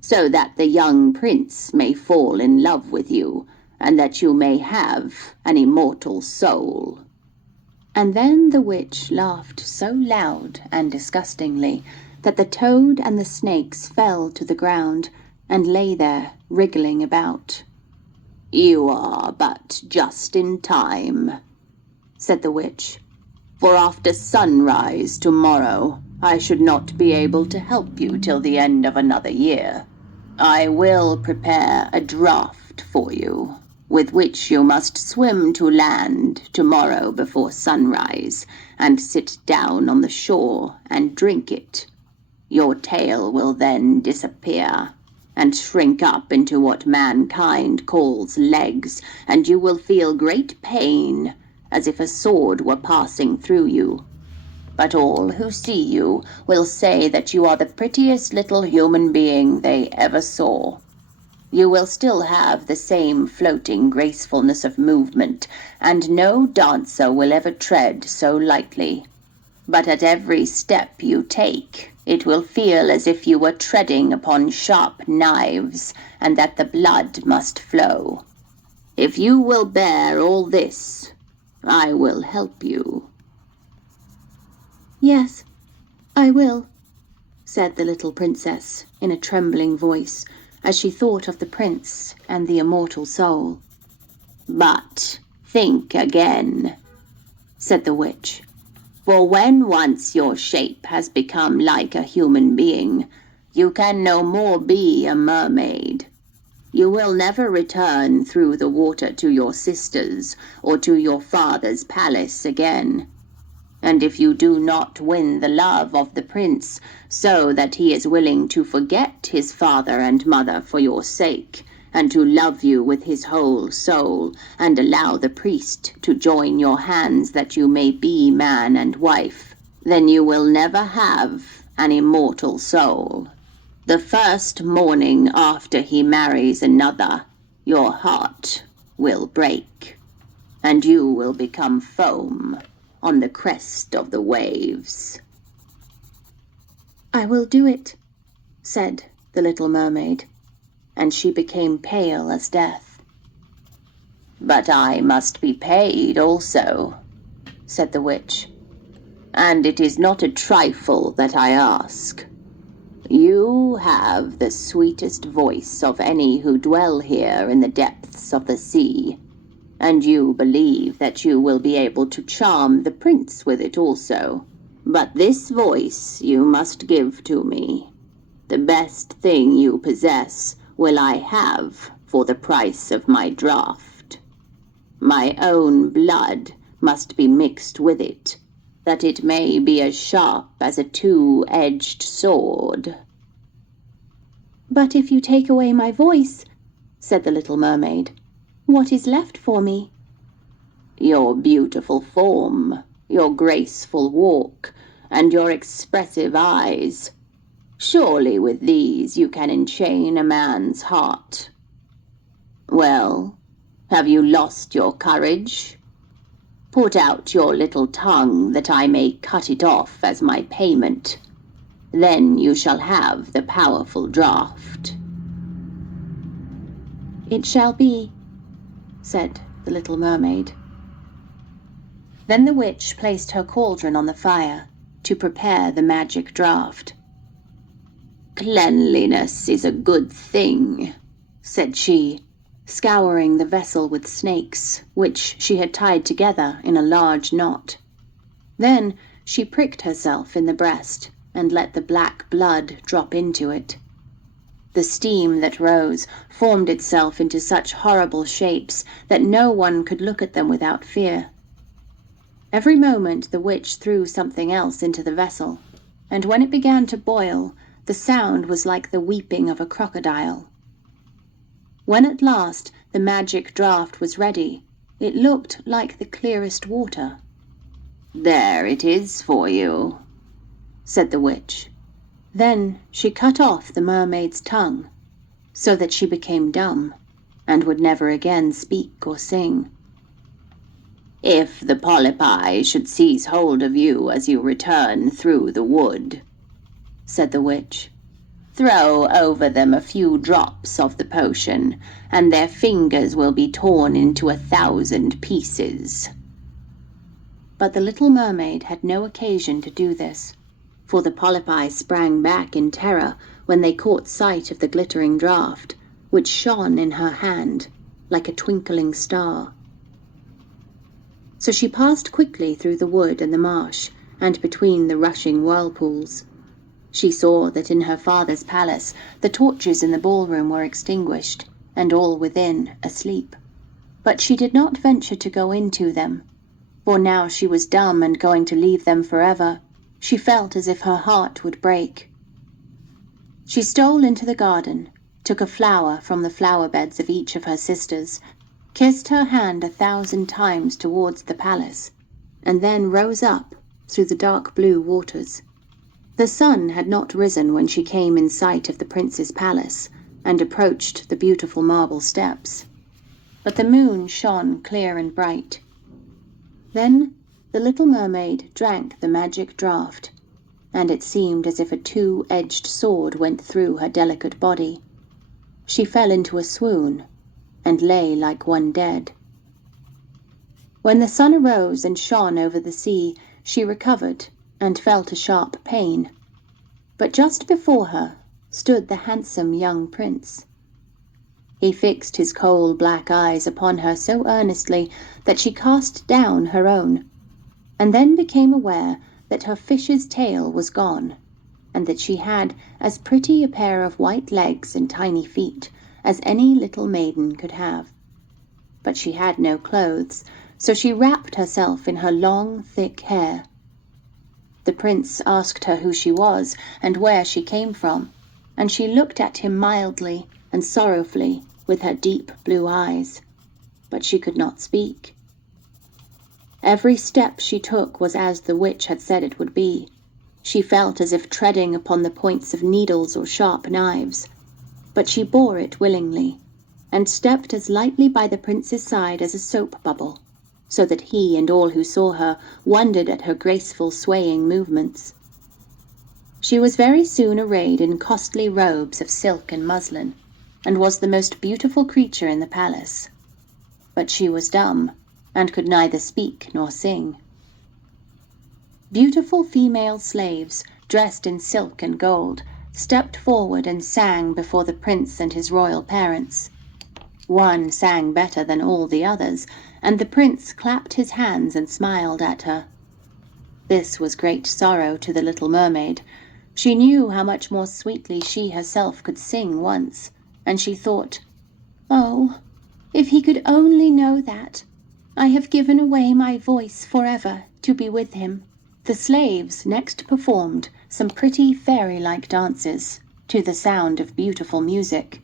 so that the young prince may fall in love with you, and that you may have an immortal soul." And then the witch laughed so loud and disgustingly that the toad and the snakes fell to the ground and lay there wriggling about. "You are but just in time," said the witch, "for after sunrise tomorrow I should not be able to help you till the end of another year. I will prepare a draught for you, with which you must swim to land tomorrow before sunrise, and sit down on the shore and drink it. Your tail will then disappear, and shrink up into what mankind calls legs, and you will feel great pain, as if a sword were passing through you. But all who see you will say that you are the prettiest little human being they ever saw. You will still have the same floating gracefulness of movement, and no dancer will ever tread so lightly. But at every step you take, it will feel as if you were treading upon sharp knives, and that the blood must flow. If you will bear all this, I will help you." "Yes, I will," said the little princess in a trembling voice, as she thought of the prince and the immortal soul. "But think again," said the witch, "for when once your shape has become like a human being, you can no more be a mermaid. You will never return through the water to your sisters or to your father's palace again. And if you do not win the love of the prince, so that he is willing to forget his father and mother for your sake, and to love you with his whole soul, and allow the priest to join your hands that you may be man and wife, then you will never have an immortal soul. The first morning after he marries another, your heart will break, and you will become foam on the crest of the waves." "I will do it," said the little mermaid, and she became pale as death. "But I must be paid also," said the witch, "and it is not a trifle that I ask. You have the sweetest voice of any who dwell here in the depths of the sea, and you believe that you will be able to charm the prince with it also. But this voice you must give to me. The best thing you possess will I have for the price of my draught. My own blood must be mixed with it, that it may be as sharp as a two-edged sword." "But if you take away my voice," said the little mermaid, "what is left for me?" "Your beautiful form, your graceful walk, and your expressive eyes. Surely with these you can enchain a man's heart. Well, have you lost your courage? Put out your little tongue that I may cut it off as my payment. Then you shall have the powerful draught." "It shall be," said the little mermaid. Then the witch placed her cauldron on the fire to prepare the magic draught. "Cleanliness is a good thing," said she, scouring the vessel with snakes, which she had tied together in a large knot. Then she pricked herself in the breast and let the black blood drop into it. The steam that rose formed itself into such horrible shapes that no one could look at them without fear. Every moment the witch threw something else into the vessel, and when it began to boil, the sound was like the weeping of a crocodile. When at last the magic draught was ready, it looked like the clearest water. "There it is for you," said the witch. Then she cut off the mermaid's tongue, so that she became dumb, and would never again speak or sing. "If the polypi should seize hold of you as you return through the wood," said the witch, "throw over them a few drops of the potion, and their fingers will be torn into 1,000 pieces." But the little mermaid had no occasion to do this, for the polypi sprang back in terror when they caught sight of the glittering draught, which shone in her hand like a twinkling star. So she passed quickly through the wood and the marsh, and between the rushing whirlpools. She saw that in her father's palace the torches in the ballroom were extinguished, and all within asleep. But she did not venture to go into them, for now she was dumb and going to leave them forever. She felt as if her heart would break. She stole into the garden, took a flower from the flower beds of each of her sisters, kissed her hand 1,000 times towards the palace, and then rose up through the dark blue waters. The sun had not risen when she came in sight of the prince's palace and approached the beautiful marble steps, but the moon shone clear and bright. Then the little mermaid drank the magic draught, and it seemed as if a two-edged sword went through her delicate body. She fell into a swoon and lay like one dead. When the sun arose and shone over the sea, she recovered and felt a sharp pain. But just before her stood the handsome young prince. He fixed his coal black eyes upon her so earnestly that she cast down her own, and then became aware that her fish's tail was gone, and that she had as pretty a pair of white legs and tiny feet as any little maiden could have. But she had no clothes, so she wrapped herself in her long, thick hair. The prince asked her who she was and where she came from, and she looked at him mildly and sorrowfully with her deep blue eyes, but she could not speak. Every step she took was as the witch had said it would be. She felt as if treading upon the points of needles or sharp knives, but she bore it willingly, and stepped as lightly by the prince's side as a soap bubble, so that he and all who saw her wondered at her graceful swaying movements. She was very soon arrayed in costly robes of silk and muslin, and was the most beautiful creature in the palace. but she was dumb, and could neither speak nor sing. Beautiful female slaves, dressed in silk and gold, stepped forward and sang before the prince and his royal parents. One sang better than all the others, and the prince clapped his hands and smiled at her. This was great sorrow to the little mermaid. She knew how much more sweetly she herself could sing once, and she thought, "Oh, if he could only know that! I have given away my voice forever to be with him." The slaves next performed some pretty fairy-like dances to the sound of beautiful music.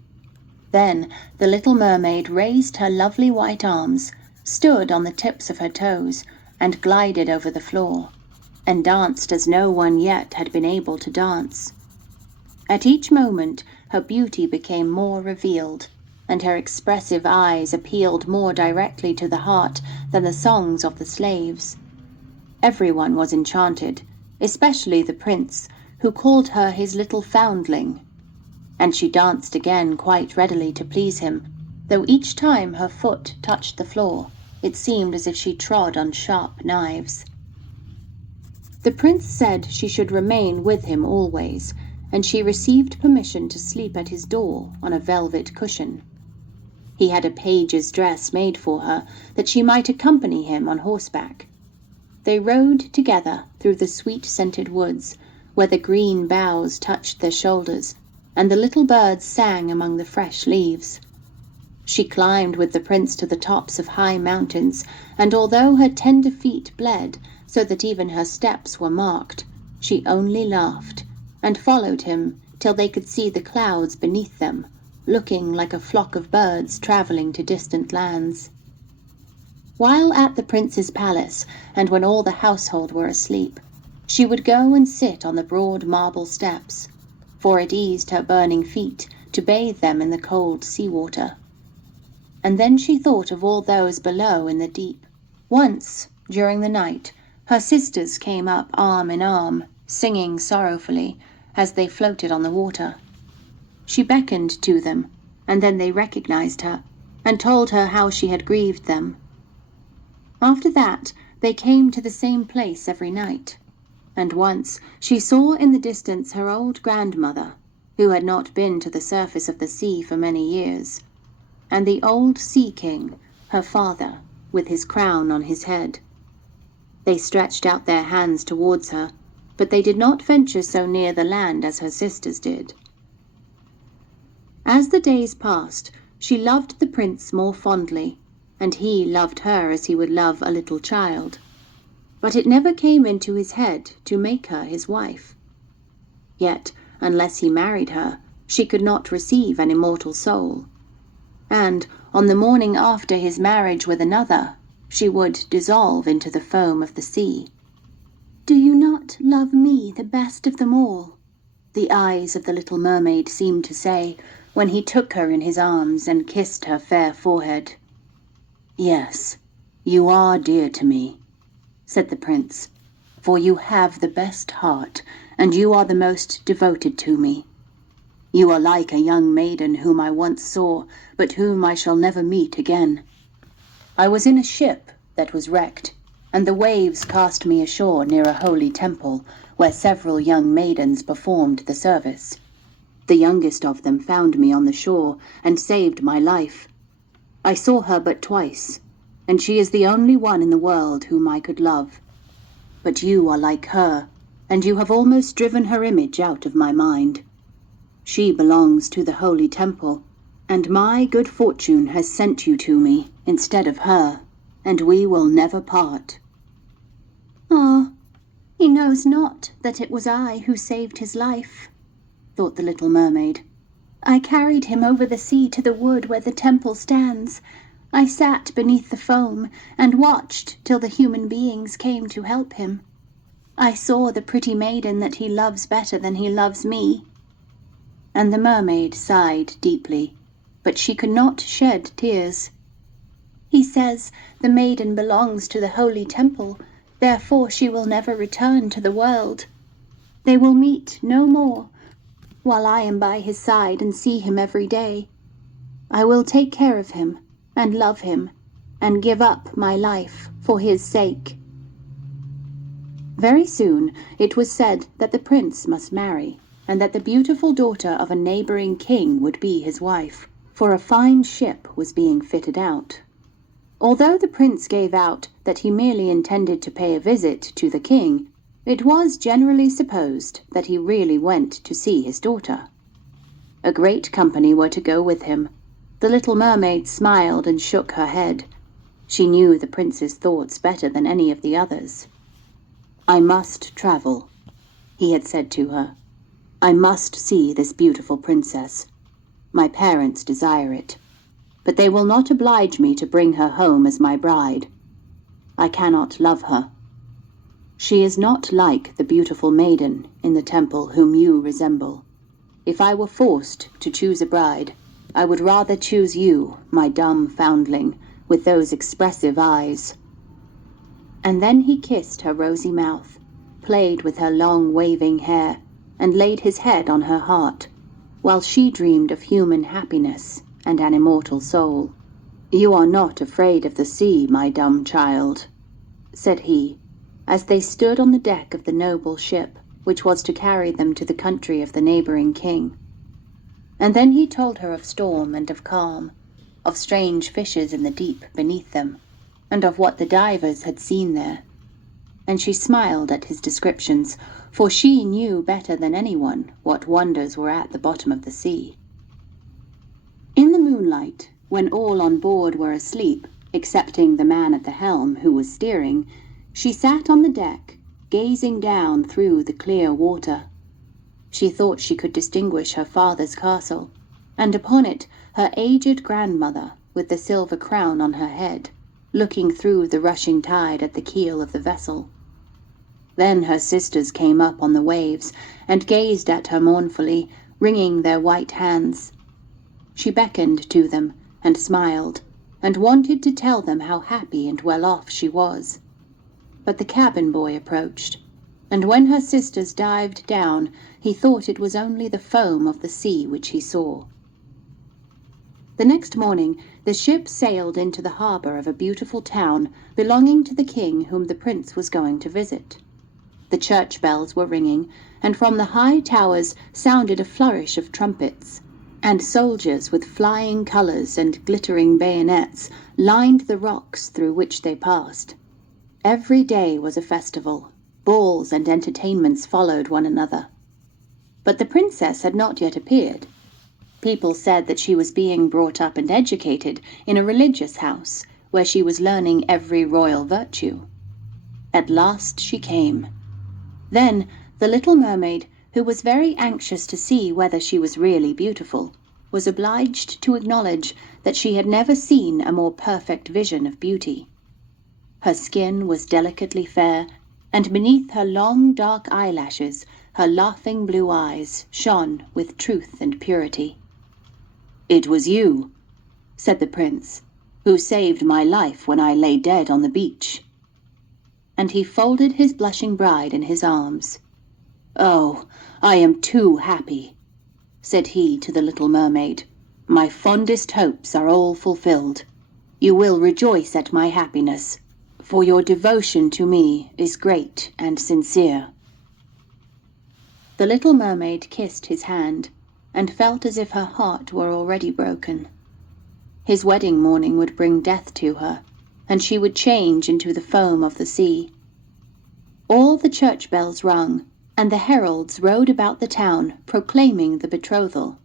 Then the little mermaid raised her lovely white arms, stood on the tips of her toes, and glided over the floor, and danced as no one yet had been able to dance. At each moment her beauty became more revealed, and her expressive eyes appealed more directly to the heart than the songs of the slaves. Everyone was enchanted, especially the prince, who called her his little foundling. And she danced again quite readily to please him, though each time her foot touched the floor, it seemed as if she trod on sharp knives. The prince said she should remain with him always, and she received permission to sleep at his door on a velvet cushion. He had a page's dress made for her, that she might accompany him on horseback. They rode together through the sweet-scented woods, where the green boughs touched their shoulders, and the little birds sang among the fresh leaves. She climbed with the prince to the tops of high mountains, and although her tender feet bled so that even her steps were marked, she only laughed, and followed him till they could see the clouds beneath them, looking like a flock of birds travelling to distant lands. While at the prince's palace, and when all the household were asleep, she would go and sit on the broad marble steps, for it eased her burning feet to bathe them in the cold sea-water. And then she thought of all those below in the deep. Once, during the night, her sisters came up arm in arm, singing sorrowfully, as they floated on the water. She beckoned to them, and then they recognized her, and told her how she had grieved them. After that, they came to the same place every night, and once she saw in the distance her old grandmother, who had not been to the surface of the sea for many years, and the old sea king, her father, with his crown on his head. They stretched out their hands towards her, but they did not venture so near the land as her sisters did. As the days passed, she loved the prince more fondly, and he loved her as he would love a little child. But it never came into his head to make her his wife. Yet, unless he married her, she could not receive an immortal soul. And, on the morning after his marriage with another, she would dissolve into the foam of the sea. "Do you not love me the best of them all?" the eyes of the little mermaid seemed to say, when he took her in his arms and kissed her fair forehead. "Yes, you are dear to me," said the prince, "for you have the best heart, and you are the most devoted to me. You are like a young maiden whom I once saw, but whom I shall never meet again. I was in a ship that was wrecked, and the waves cast me ashore near a holy temple, where several young maidens performed the service. The youngest of them found me on the shore and saved my life. I saw her but twice, and she is the only one in the world whom I could love. But you are like her, and you have almost driven her image out of my mind. She belongs to the holy temple, and my good fortune has sent you to me instead of her, and we will never part." "Ah, he knows not that it was I who saved his life," thought the little mermaid. "I carried him over the sea to the wood where the temple stands. I sat beneath the foam and watched till the human beings came to help him. I saw the pretty maiden that he loves better than he loves me." And the mermaid sighed deeply, but she could not shed tears. "He says the maiden belongs to the holy temple, therefore she will never return to the world. They will meet no more, while I am by his side and see him every day. I will take care of him and love him, and give up my life for his sake." Very soon it was said that the prince must marry, and that the beautiful daughter of a neighboring king would be his wife, for a fine ship was being fitted out. Although the prince gave out that he merely intended to pay a visit to the king, it was generally supposed that he really went to see his daughter. A great company were to go with him. The little mermaid smiled and shook her head. She knew the prince's thoughts better than any of the others. "I must travel," he had said to her. "I must see this beautiful princess. My parents desire it, but they will not oblige me to bring her home as my bride. I cannot love her. She is not like the beautiful maiden in the temple whom you resemble. If I were forced to choose a bride, I would rather choose you, my dumb foundling, with those expressive eyes." And then he kissed her rosy mouth, played with her long waving hair, and laid his head on her heart, while she dreamed of human happiness and an immortal soul. "You are not afraid of the sea, my dumb child," said he, as they stood on the deck of the noble ship which was to carry them to the country of the neighboring king. And then he told her of storm and of calm, of strange fishes in the deep beneath them, and of what the divers had seen there. And she smiled at his descriptions, for she knew better than anyone what wonders were at the bottom of the sea. In the moonlight, when all on board were asleep, excepting the man at the helm who was steering, she sat on the deck, gazing down through the clear water. She thought she could distinguish her father's castle, and upon it her aged grandmother with the silver crown on her head, looking through the rushing tide at the keel of the vessel. Then her sisters came up on the waves and gazed at her mournfully, wringing their white hands. She beckoned to them and smiled, and wanted to tell them how happy and well off she was. But the cabin boy approached, and when her sisters dived down, he thought it was only the foam of the sea which he saw. The next morning the ship sailed into the harbour of a beautiful town belonging to the king whom the prince was going to visit. The church bells were ringing, and from the high towers sounded a flourish of trumpets, and soldiers with flying colours and glittering bayonets lined the rocks through which they passed. Every day was a festival. Balls and entertainments followed one another. But the princess had not yet appeared. People said that she was being brought up and educated in a religious house, where she was learning every royal virtue. At last she came. Then the little mermaid, who was very anxious to see whether she was really beautiful, was obliged to acknowledge that she had never seen a more perfect vision of beauty. Her skin was delicately fair, and beneath her long dark eyelashes her laughing blue eyes shone with truth and purity. "It was you," said the prince, "who saved my life when I lay dead on the beach." And he folded his blushing bride in his arms. "Oh, I am too happy," said he to the little mermaid. "My fondest hopes are all fulfilled. You will rejoice at my happiness, for your devotion to me is great and sincere." The little mermaid kissed his hand, and felt as if her heart were already broken. His wedding morning would bring death to her, and she would change into the foam of the sea. All the church bells rung, and the heralds rode about the town proclaiming the betrothal.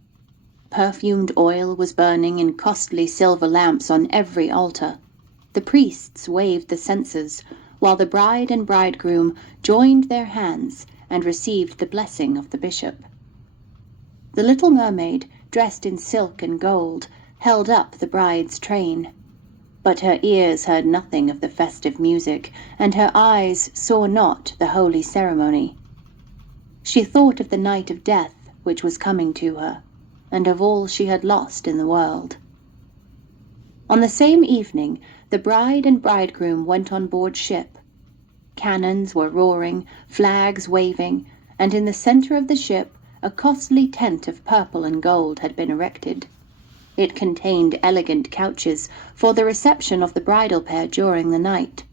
Perfumed oil was burning in costly silver lamps on every altar. The priests waved the censers, while the bride and bridegroom joined their hands and received the blessing of the bishop. The little mermaid, dressed in silk and gold, held up the bride's train. But her ears heard nothing of the festive music, and her eyes saw not the holy ceremony. She thought of the night of death which was coming to her, and of all she had lost in the world. On the same evening, the bride and bridegroom went on board ship. Cannons were roaring, flags waving, and in the center of the ship a costly tent of purple and gold had been erected. It contained elegant couches for the reception of the bridal pair during the night.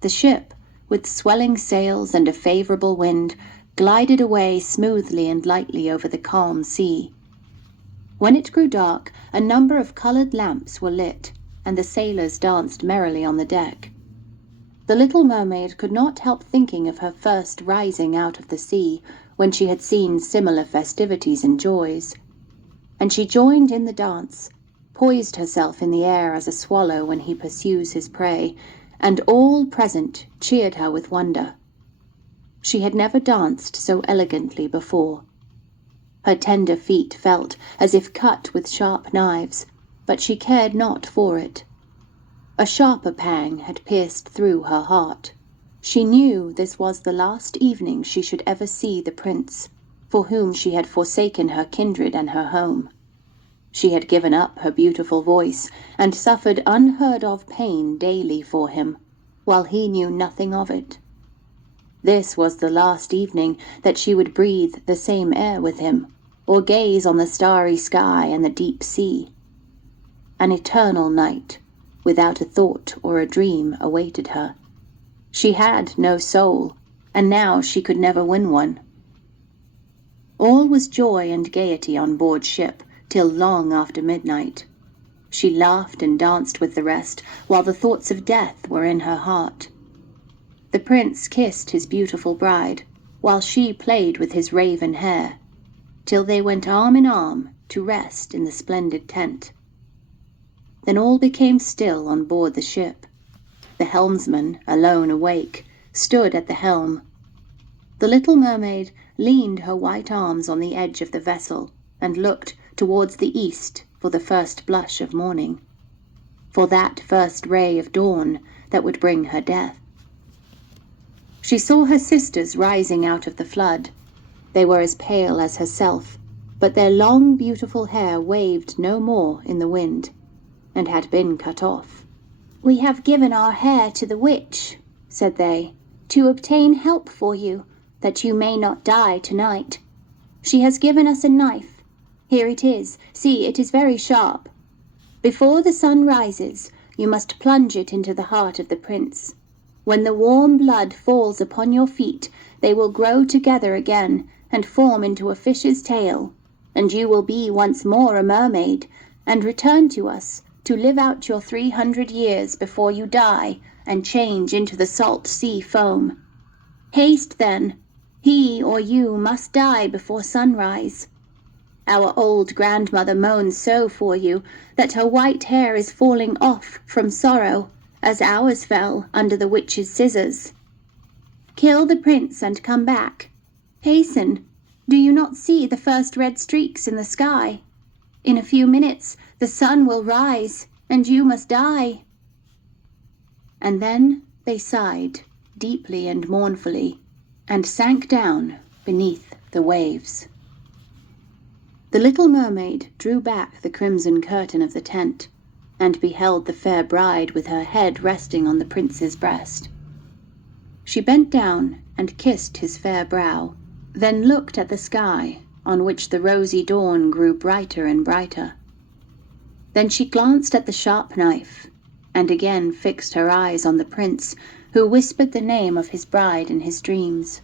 The ship, with swelling sails and a favorable wind, glided away smoothly and lightly over the calm sea. When it grew dark, a number of colored lamps were lit, and the sailors danced merrily on the deck. The little mermaid could not help thinking of her first rising out of the sea, when she had seen similar festivities and joys. And she joined in the dance, poised herself in the air as a swallow when he pursues his prey, and all present cheered her with wonder. She had never danced so elegantly before. Her tender feet felt as if cut with sharp knives, but she cared not for it. A sharper pang had pierced through her heart. She knew this was the last evening she should ever see the prince, for whom she had forsaken her kindred and her home. She had given up her beautiful voice, and suffered unheard-of pain daily for him, while he knew nothing of it. This was the last evening that she would breathe the same air with him, or gaze on the starry sky and the deep sea. An eternal night, without a thought or a dream, awaited her. She had no soul, and now she could never win one. All was joy and gaiety on board ship, till long after midnight. She laughed and danced with the rest, while the thoughts of death were in her heart. The prince kissed his beautiful bride, while she played with his raven hair, till they went arm in arm to rest in the splendid tent. Then all became still on board the ship. The helmsman, alone awake, stood at the helm. The little mermaid leaned her white arms on the edge of the vessel, and looked towards the east for the first blush of morning, for that first ray of dawn that would bring her death. She saw her sisters rising out of the flood. They were as pale as herself, but their long, beautiful hair waved no more in the wind, and had been cut off. "We have given our hair to the witch," said they, "to obtain help for you, that you may not die tonight. She has given us a knife. Here it is. See, it is very sharp. Before the sun rises, you must plunge it into the heart of the prince. When the warm blood falls upon your feet, they will grow together again and form into a fish's tail, and you will be once more a mermaid, and return to us to live out your 300 years before you die and change into the salt sea foam. Haste then. He or you must die before sunrise. Our old grandmother moans so for you that her white hair is falling off from sorrow, as ours fell under the witch's scissors. Kill the prince and come back. Hasten. Do you not see the first red streaks in the sky? In a few minutes the sun will rise, and you must die." And then they sighed, deeply and mournfully, and sank down beneath the waves. The little mermaid drew back the crimson curtain of the tent, and beheld the fair bride with her head resting on the prince's breast. She bent down and kissed his fair brow, then looked at the sky, on which the rosy dawn grew brighter and brighter. Then she glanced at the sharp knife, and again fixed her eyes on the prince, who whispered the name of his bride in his dreams.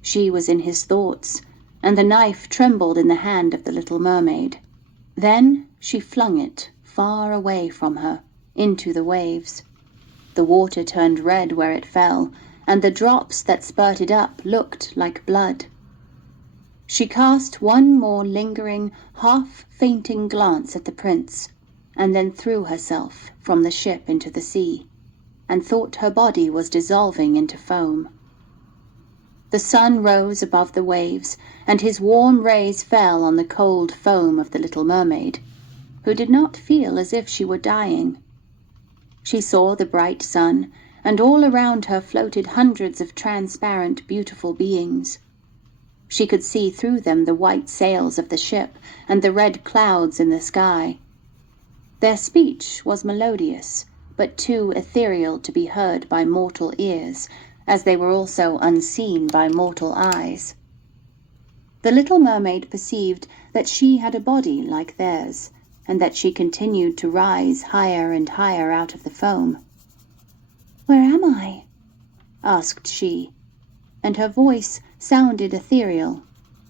She was in his thoughts, and the knife trembled in the hand of the little mermaid. Then she flung it far away from her, into the waves. The water turned red where it fell, and the drops that spurted up looked like blood. She cast one more lingering, half-fainting glance at the prince, and then threw herself from the ship into the sea, and thought her body was dissolving into foam. The sun rose above the waves, and his warm rays fell on the cold foam of the little mermaid, who did not feel as if she were dying. She saw the bright sun, and all around her floated hundreds of transparent, beautiful beings. She could see through them the white sails of the ship and the red clouds in the sky. Their speech was melodious, but too ethereal to be heard by mortal ears, as they were also unseen by mortal eyes. The little mermaid perceived that she had a body like theirs, and that she continued to rise higher and higher out of the foam. "Where am I?" asked she, and her voice sounded ethereal,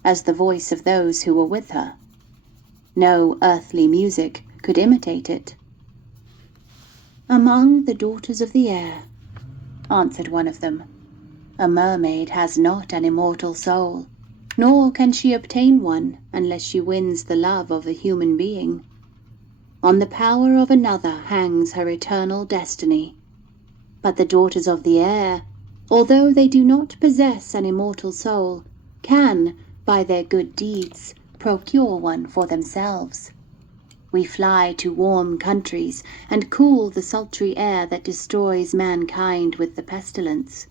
as the voice of those who were with her. No earthly music could imitate it. "Among the daughters of the air," answered one of them. A mermaid has not an immortal soul, nor can she obtain one unless she wins the love of a human being. On the power of another hangs her eternal destiny. But the daughters of the air, although they do not possess an immortal soul, can, by their good deeds, procure one for themselves. We fly to warm countries and cool the sultry air that destroys mankind with the pestilence.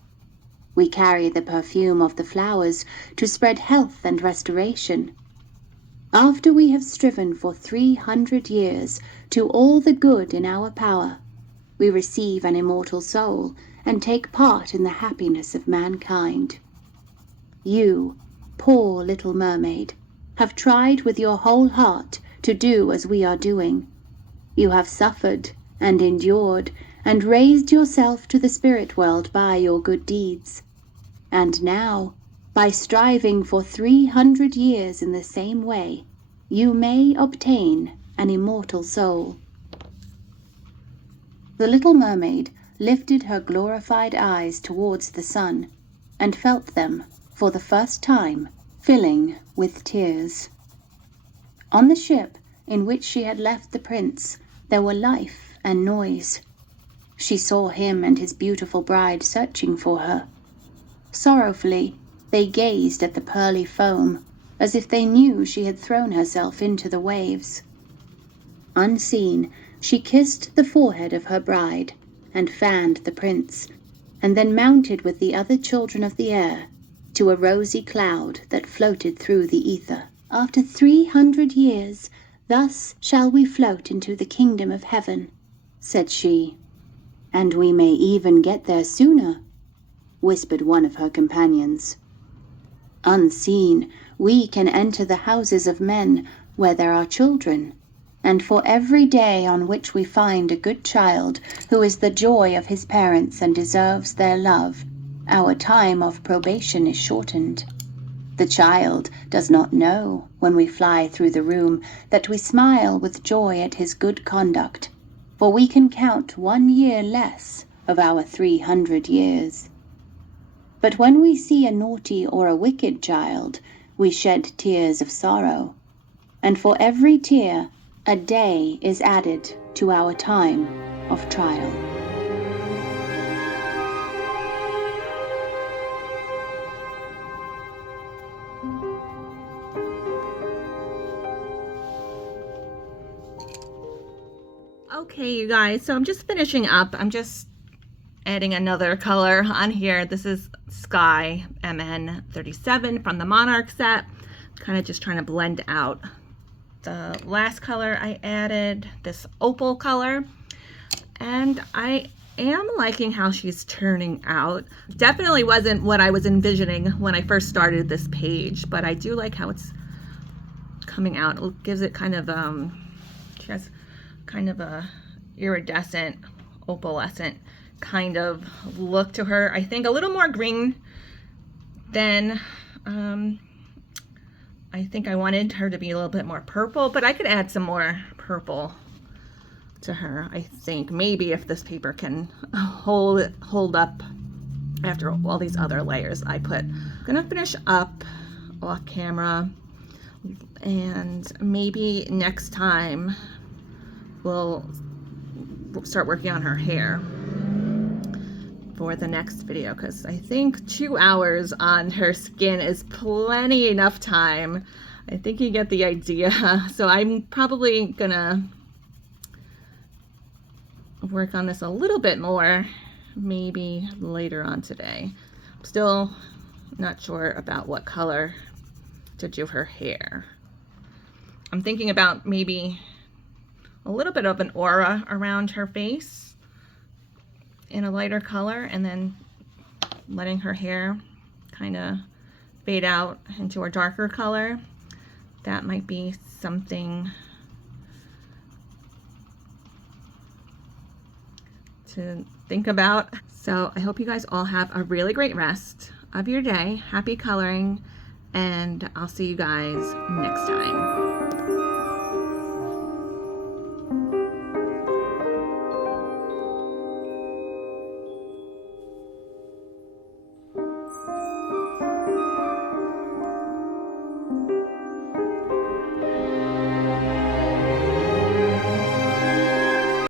We carry the perfume of the flowers to spread health and restoration. After we have striven for 300 years to all the good in our power, we receive an immortal soul and take part in the happiness of mankind. You, poor little mermaid, have tried with your whole heart to do as we are doing. You have suffered and endured and raised yourself to the spirit world by your good deeds. And now, by striving for 300 years in the same way, you may obtain an immortal soul." The little mermaid lifted her glorified eyes towards the sun, and felt them, for the first time, filling with tears. On the ship in which she had left the prince, there were life and noise. She saw him and his beautiful bride searching for her. Sorrowfully, they gazed at the pearly foam, as if they knew she had thrown herself into the waves. Unseen, she kissed the forehead of her bride, and fanned the prince, and then mounted with the other children of the air to a rosy cloud that floated through the ether. "After 300 years, thus shall we float into the kingdom of heaven," said she. "And we may even get there sooner," whispered one of her companions. "Unseen, we can enter the houses of men where there are children, and for every day on which we find a good child who is the joy of his parents and deserves their love, our time of probation is shortened. The child does not know, when we fly through the room, that we smile with joy at his good conduct, for we can count 1 year less of our 300 years. But when we see a naughty or a wicked child, we shed tears of sorrow, and for every tear, a day is added to our time of trial." Okay, you guys, so I'm just finishing up. I'm just adding another color on here. This is Sky MN37 from the Monarch set. Kind of just trying to blend out the last color I added, this opal color. And I am liking how she's turning out. Definitely wasn't what I was envisioning when I first started this page, but I do like how it's coming out. It gives it kind of, she has kind of a iridescent, opalescent kind of look to her. I think a little more green than I think I wanted her to be a little bit more purple, but I could add some more purple to her. I think maybe if this paper can hold up after all these other layers I put. I'm gonna finish up off camera, and maybe next time we'll start working on her hair for the next video, because I think 2 hours on her skin is plenty enough time. I think you get the idea. So I'm probably gonna work on this a little bit more, maybe later on today. I'm still not sure about what color to do her hair. I'm thinking about maybe a little bit of an aura around her face in a lighter color, and then letting her hair kind of fade out into a darker color. That might be something to think about. So I hope you guys all have a really great rest of your day. Happy coloring, and I'll see you guys next time.